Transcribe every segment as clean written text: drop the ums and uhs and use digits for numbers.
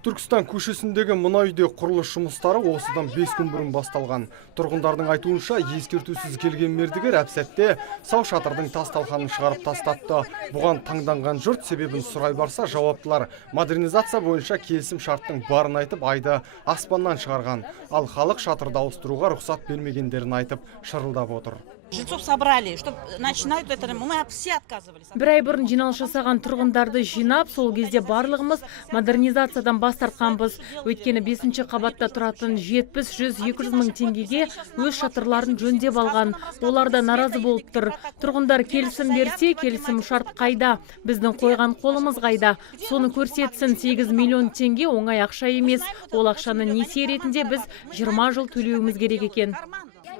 Түркістан көшесіндегі мұнай үйде құрылыс жұмыстары осыдан 5 күн бұрын басталған. Тұрғындардың айтуынша, ескертусіз келген мердігер әп-сәтте сау шатырдың тас талқанын шығарып тастапты. Бұған таңданған жұрт себебін сұрай барса, жауаптылар модернизация бойынша келісім шарттың барын айтып, айды аспаннан шығарған. Ал халық шатырды ауыстыруға рұқсат бермегендерін айтып, шырылдап отыр. Жильцов собрали, что начинают это, мы все отказывались. Бір ай бұрын жиналыс жасаған тұрғындарды жинап, сол кезде барлығымыз модернизациядан бас тартқанбыз. Өйткені 5-ші қабатта тұратын 70-100-200 мың теңгеге өз шатырларын жөндеп алған. Олар да наразы болып тұр. Тұрғындар келісім берсе, келісім шарт қайда? Біздің қойған қолымыз қайда? Соны көрсетсін. 8 миллион теңге оңай ақша емес. Ол ақшаны несие ретінде біз 20 жыл төлеуіміз керек екен.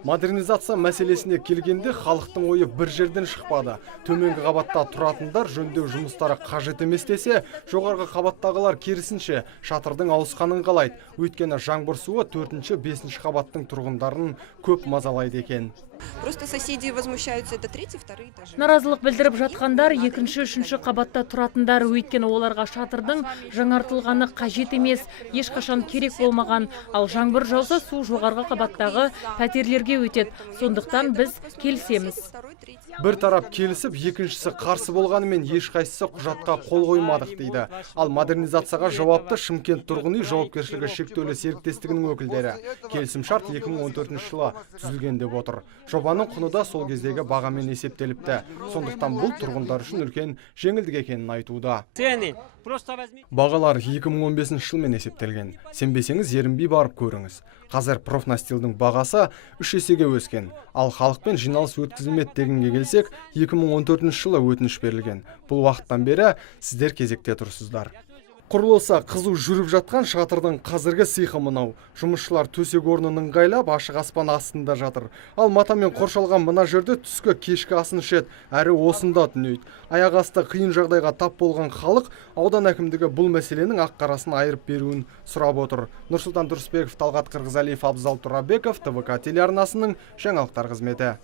Модернизация мәселесіне келгенде халықтың ойы бір жерден шықпады. Төменгі қабатта тұратындар жөндеу жұмыстары қажет емес десе, жоғарғы қабаттағылар керісінше шатырдың ауысқанын қалайды. Өйткені жаңбыр суы 4-5 қабаттың тұрғындарын көп мазалайды екен. Просто соседи возмущаются, это 3-2 этажи. Наразылық білдіріп жатқандар 2-3 қабатта тұратындар, өйткені оларға шатырдың жаңартылғаны қажет емес, ешқашан керек болмаған. Ал жаңбыр жауса су жоғарғы қабаттағы пәтерлерге өтеді. Сондықтан біз келісеміз. Бір тарап келісіп, екіншісі қарсы болғанымен ешқайсысы құжатқа қол қоймадық дейді. Ал модернизацияға жауапты Шымкент тұрғын үй жауапкершілігі шектеулі серіктестігінің өкілдері. Келісім шарт 2014 жылы түзілген деп отыр. Жобаның құны да сол кездегі бағамен есептеліпті. Сондықтан бұл тұрғындар үшін үлкен жеңілдік екенін айтуда. Бағалар 2015 жылмен есептелген. Сенбесеңіз ерінбей барып көріңіз. Қазір профнастилдің бағасы 3 есеге өскен. Ал халықпен жиналыс өткізілмеді дегенге келсек, 2014 жылы өтініш берілген. Бұл уақыттан бері сіздер кезекте тұрсыздар. Құрылысы қызу жүріп жатқан шатырдың қазіргі сыйқы мынау. Жұмысшылар төсек орнын ыңғайлап, ашық аспан астында жатыр. Ал матамен қоршалған мына жерде түскі кешкі асын ішеді, әрі осында түнейді. Аяқ асты қиын жағдайға тап болған халық аудан әкімдігі бұл мәселенің ақ-қарасын айырып беруін сұрап отыр. Нұрсұлтан Тұрысбеков, Талғат Қырғызалиев, Абзал Тұрабеков, ТВК телеарнасының жаңалықтар қызметі.